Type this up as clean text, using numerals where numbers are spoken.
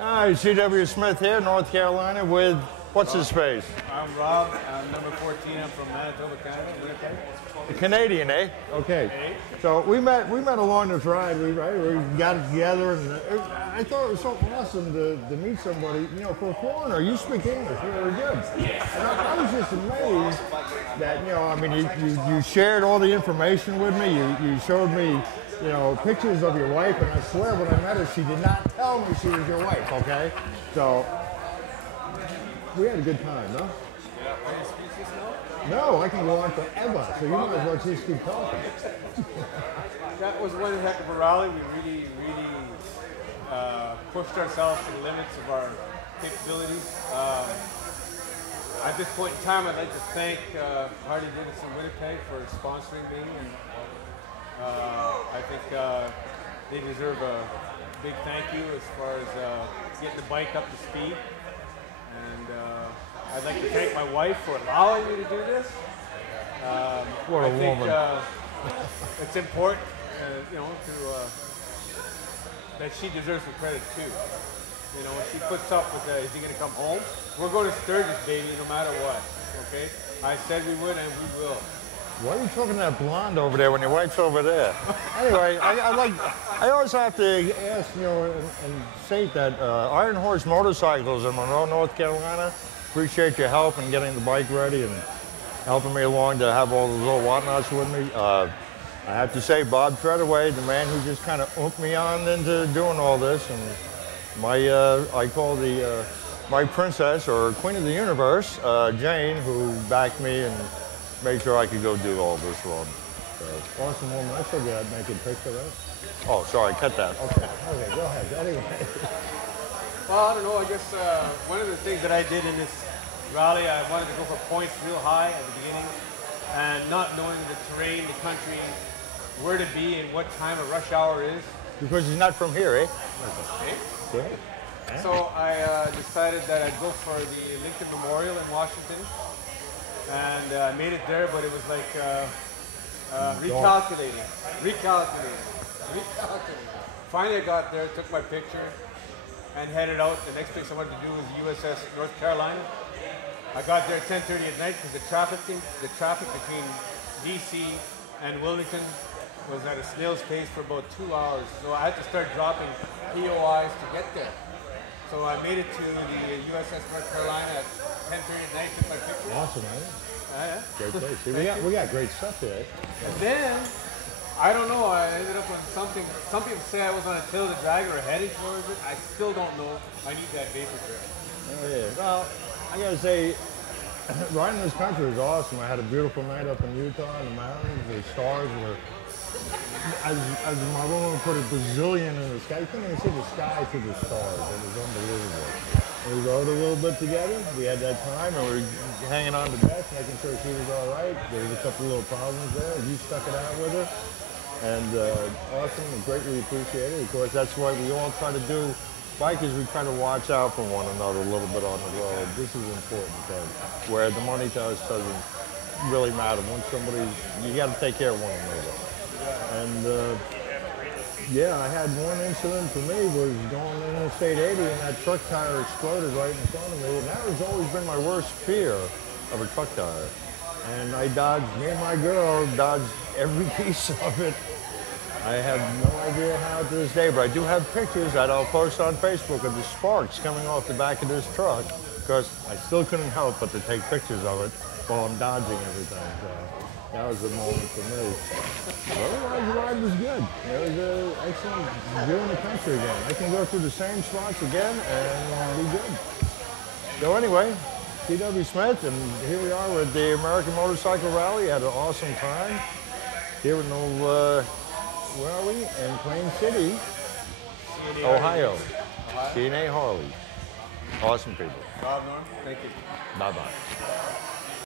All right, C.W. Smith here, North Carolina, with what's his face? I'm Rob. I'm number 14. I'm from Manitoba, Canada. Winnipeg. Canadian, eh? Okay. Hey. So we met along this ride. We got together, and I thought it was so awesome to meet somebody. You know, for a foreigner, you speak English really good. And I was just amazed that I mean, you shared all the information with me. You showed me, pictures of your wife, and I swear when I met her, she did not tell me she was your wife. Okay, so we had a good time, no? Yeah. Are you speechless now? No, I can go on forever. So you might as well just keep talking. That was one heck of a rally. We really pushed ourselves to the limits of our capabilities. At this point in time, I'd like to thank Harley Davidson Winnipeg for sponsoring me, and I think they deserve a big thank you as far as getting the bike up to speed. And I'd like to thank my wife for allowing me to do this. What a woman! It's important, that she deserves some credit too. She puts up with that. Is he going to come home? We're going to Sturgis, baby, no matter what. Okay? I said we would, and we will. Why are you talking to that blonde over there when your wife's over there? Anyway, I always have to ask, and state that Iron Horse Motorcycles in Monroe, North Carolina, appreciate your help in getting the bike ready and helping me along to have all the little whatnots with me. I have to say, Bob Treadaway, the man who just kind of oomped me on into doing all this, and I call my princess, or Queen of the Universe, Jane, who backed me and made sure I could go do all this run. So, awesome woman. I showed you that naked picture, right? Oh, sorry, cut that. Okay, go ahead. Anyway. Well, I don't know. I guess one of the things that I did in this rally, I wanted to go for points real high at the beginning, and not knowing the terrain, the country, where to be, and what time of rush hour is. Because he's not from here, eh? Okay. Good. So I decided that I'd go for the Lincoln Memorial in Washington, and I made it there, but it was like recalculating. Finally, I got there, took my picture, and headed out. The next place I wanted to do was USS North Carolina. I got there at 10:30 at night because the traffic between DC and Wilmington was at a snail's pace for about 2 hours. So I had to start dropping POIs to get there. So I made it to the USS North Carolina at 10:30 at night, took my picture. Awesome, man. Yeah. Great place. See, we got great stuff today. And then, I don't know, I ended up with something. Some people say I was on a tail of the dragon or heading towards it. I still don't know. I need that vapor trip. Oh, yeah. Well, I gotta say, riding this country was awesome. I had a beautiful night up in Utah in the mountains. The stars were, as my woman put it, bazillion in the sky. You couldn't even see the sky through the stars. It was unbelievable. We rode a little bit together. We had that time, and we were hanging on to Beth, making sure she was all right. There was a couple little problems there. You stuck it out with her. And awesome and greatly appreciated. Of course, that's why we all try to do. Bikers, we try to watch out for one another a little bit on the road. This is important, because where the money to us doesn't really matter. Once you got to take care of one another. And yeah, I had one incident for me was going in Interstate 80 and that truck tire exploded right in front of me. And that has always been my worst fear of a truck tire. And me and my girl dodged every piece of it. I have no idea how to this day, but I do have pictures that I'll post on Facebook of the sparks coming off the back of this truck, because I still couldn't help but to take pictures of it while I'm dodging everything. So that was a moment for me. Otherwise, the ride was good. It was an excellent view in the country again. I can go through the same spots again and be good. So anyway, T.W. Smith, and here we are with the American Motorcycle Rally. Had an awesome time here in the, where are we? In Plain City, Ohio. C&A Harley. Awesome people. Bob, Norm, thank you. Bye-bye.